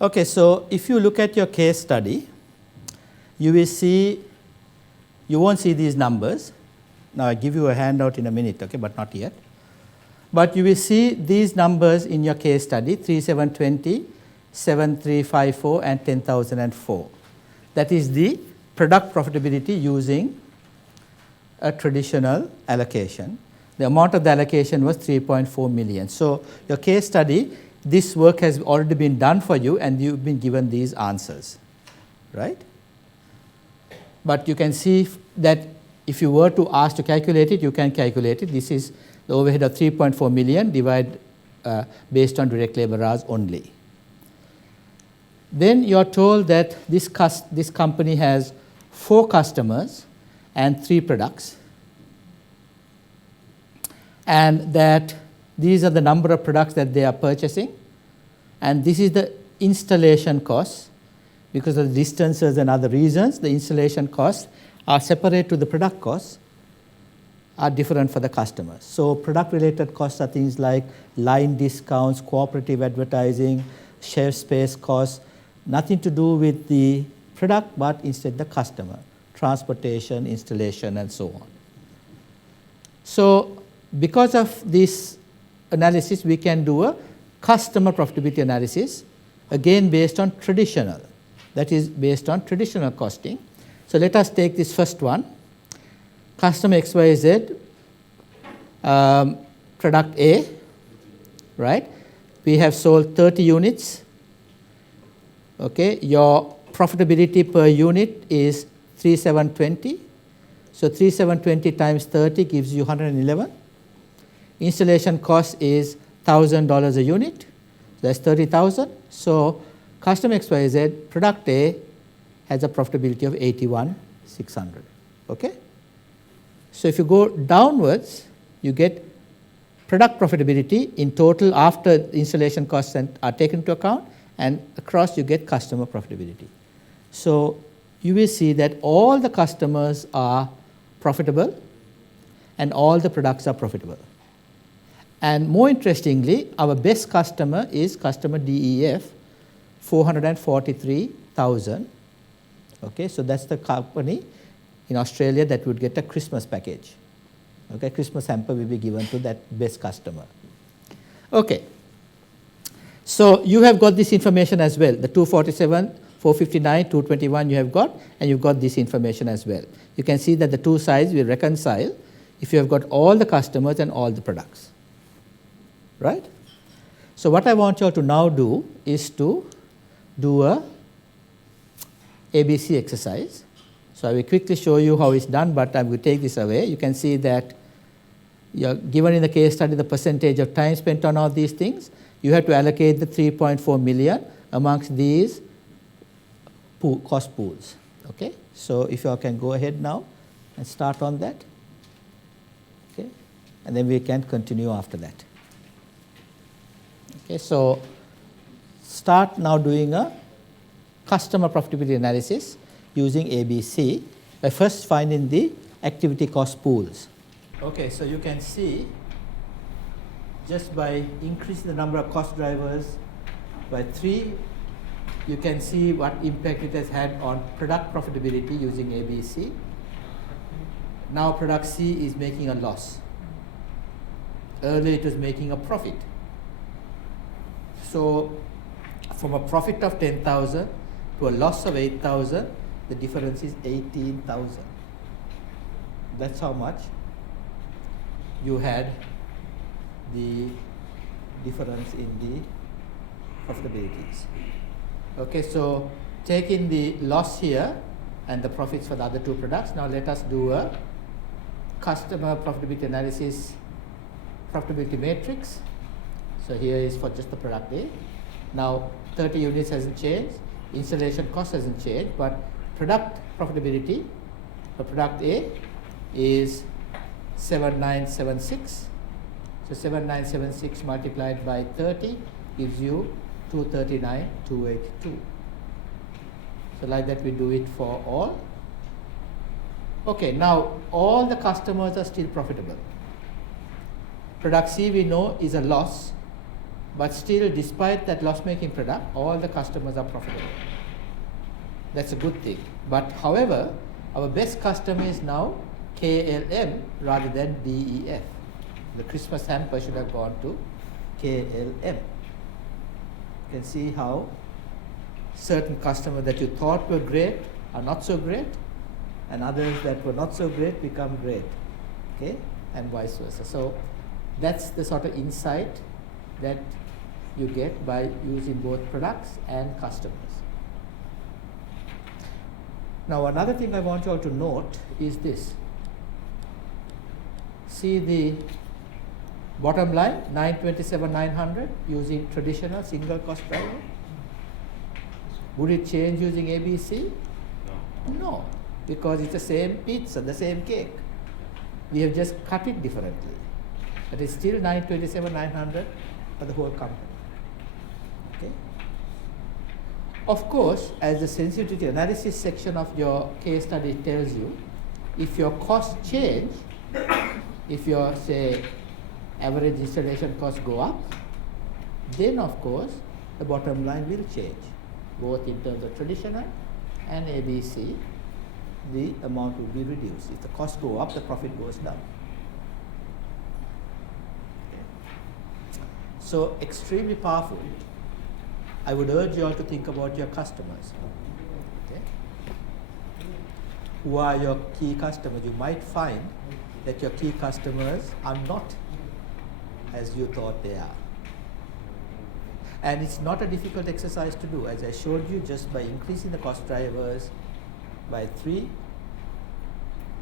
Okay, so if you look at your case study, you will see, you won't see these numbers. Now, I'll give you a handout in a minute, okay, but not yet. But you will see these numbers in your case study, 3720, 7354, and 10,004. That is the product profitability using a traditional allocation. The amount of the allocation was 3.4 million. So your case study, this work has already been done for you and you've been given these answers, right? But you can see that if you were to ask to calculate it, you can calculate it. This is the overhead of 3.4 million divided based on direct labor hours only. Then you're told that this company has 4 customers and 3 products, and that these are the number of products that they are purchasing, and this is the installation cost. Because of the distances and other reasons, the installation costs are separate to the product costs, are different for the customers. So product related costs are things like line discounts, cooperative advertising, shelf space costs, nothing to do with the product but instead the customer, transportation, installation, and so on. So because of this analysis, we can do a customer profitability analysis, again based on traditional, that is based on traditional costing. So let us take this first one, customer XYZ, product A, right? We have sold 30 units. Okay, your profitability per unit is 3,720. So 3,720 times 30 gives you 111. Installation cost is $1,000 a unit. So that's 30,000. So customer XYZ, product A, has a profitability of 81,600. Okay? So if you go downwards, you get product profitability in total after installation costs are taken into account, and across you get customer profitability. So you will see that all the customers are profitable and all the products are profitable. And more interestingly, our best customer is customer DEF, 443,000. Okay, so that's the company in Australia that would get a Christmas package. Okay, Christmas hamper will be given to that best customer. Okay, so you have got this information as well. The 247, 459, 221 you have got, and you've got this information as well. You can see that the two sides will reconcile if you have got all the customers and all the products. Right? So what I want you all to now do is to do a ABC exercise. So I will quickly show you how it's done, but I will take this away. You can see that you're given in the case study the percentage of time spent on all these things. You have to allocate the 3.4 million amongst these cost pools. Okay? So if you all can go ahead now and start on that. Okay? And then we can continue after that. Okay, so start now doing a customer profitability analysis using ABC by first finding the activity cost pools. Okay, so you can see just by increasing the number of cost drivers by 3, you can see what impact it has had on product profitability using ABC. Now product C is making a loss. Earlier it was making a profit. So from a profit of 10,000 to a loss of 8,000, the difference is 18,000. That's how much you had the difference in the profitabilities. Okay, so taking the loss here and the profits for the other 2 products, now let us do a customer profitability analysis, profitability matrix. So here is for just the product A. Now 30 units hasn't changed, installation cost hasn't changed, but product profitability for product A is 7976. So 7976 multiplied by 30 gives you 239,282. So like that we do it for all. Okay, now all the customers are still profitable. Product C we know is a loss but still, despite that loss-making product, all the customers are profitable. That's a good thing. But however, our best customer is now KLM rather than DEF. The Christmas hamper should have gone to KLM. You can see how certain customers that you thought were great are not so great, and others that were not so great become great, okay, and vice versa. So that's the sort of insight that you get by using both products and customers. Now another thing I want you all to note is this. See the bottom line, 927,900 using traditional single cost driver. Would it change using ABC? No, because it's the same pizza, the same cake. We have just cut it differently. But it's still 927,900 for the whole company. Okay. Of course, as the sensitivity analysis section of your case study tells you, if your costs change, if your, say, average installation costs go up, then of course the bottom line will change, both in terms of traditional and ABC. The amount will be reduced. If the costs go up, the profit goes down. Okay. So extremely powerful. I would urge you all to think about your customers. Okay. Who are your key customers? You might find that your key customers are not as you thought they are. And it's not a difficult exercise to do. As I showed you, just by increasing the cost drivers by 3,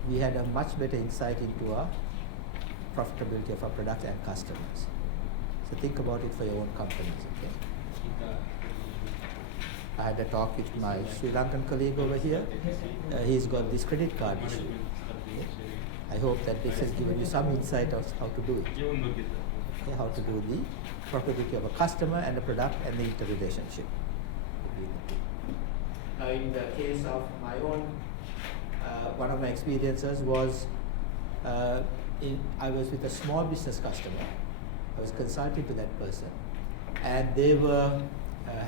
we had a much better insight into our profitability of our product and customers. So think about it for your own companies, okay? I had a talk with my Sri Lankan colleague over here. He's got this credit card issue. Okay? I hope that this has given you some insight of how to do it. Okay, how to do the profitability of a customer and a product and the interrelationship. In the case of my own, one of my experiences was I was with a small business customer. I was consulting to that person, and they were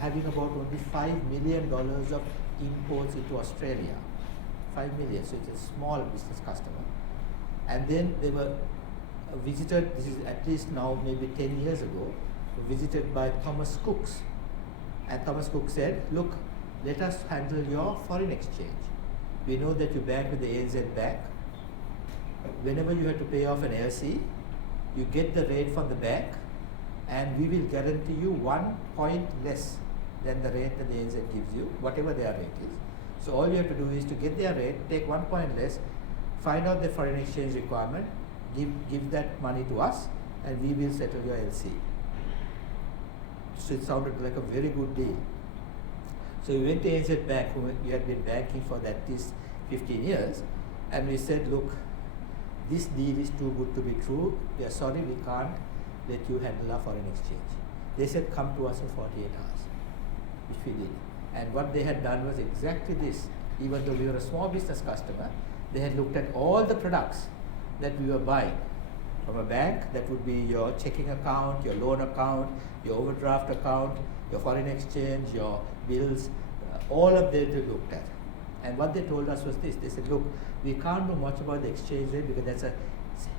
having about only $5 million of imports into Australia. 5 million, so it's a small business customer. And then they were visited, this is at least now maybe 10 years ago, visited by Thomas Cooks. And Thomas Cook said, look, let us handle your foreign exchange. We know that you bank with the ANZ Bank. Whenever you have to pay off an LC, you get the rate from the bank, and we will guarantee you 1 point less than the rate that the ANZ gives you, whatever their rate is. So all you have to do is to get their rate, take 1 point less, find out the foreign exchange requirement, give that money to us, and we will settle your LC. So it sounded like a very good deal. So we went to ANZ Bank, who we had been banking for at least 15 years, and we said, look, this deal is too good to be true. We are sorry, we can't let you handle our foreign exchange. They said, come to us in 48 hours, which we did. And what they had done was exactly this. Even though we were a small business customer, they had looked at all the products that we were buying from a bank. That would be your checking account, your loan account, your overdraft account, your foreign exchange, your bills, all of them they looked at. And what they told us was this. They said, look, we can't do much about the exchange rate because that's a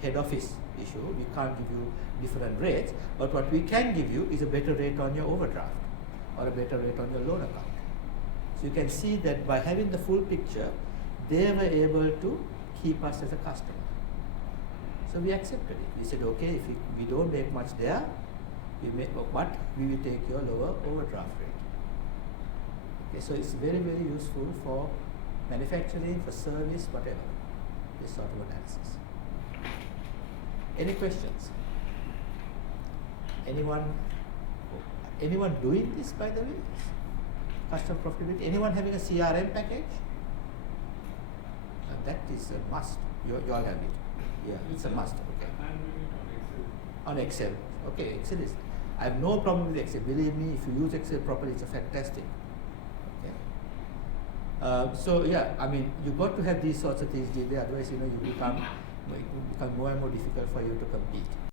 head office issue. We can't give you different rates, but what we can give you is a better rate on your overdraft or a better rate on your loan account. So you can see that by having the full picture, they were able to keep us as a customer. So we accepted it. We said, okay, if we don't make much there, but we will take your lower overdraft rate. Okay, so it's very, very useful for manufacturing, for service, whatever, this sort of analysis. Any questions? Anyone doing this, by the way? Custom profitability? Anyone having a CRM package? That is a must. You all have it. Yeah, it's a must. Okay. I'm doing it On Excel. Okay, Excel is. I have no problem with Excel. Believe me, if you use Excel properly, it's a fantastic. Okay. So yeah, I mean, you got to have these sorts of things, otherwise, you become more and more difficult for you to compete.